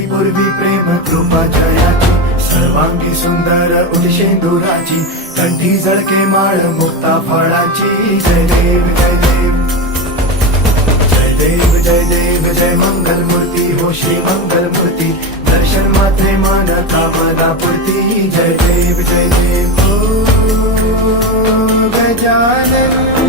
झाली पूर्वी प्रेम कृपा जयाची, सर्वांगी सुंदर उदिशेंदुराची, कंठी झळके माळ मुक्ता फळाची. जय देव जय देव जय देव जय देव जय मंगल मूर्ती हो श्री मंगल मूर्ती, दर्शन मात्रे मान कामना पूर्ती. जय देव जय देव ओ गजानन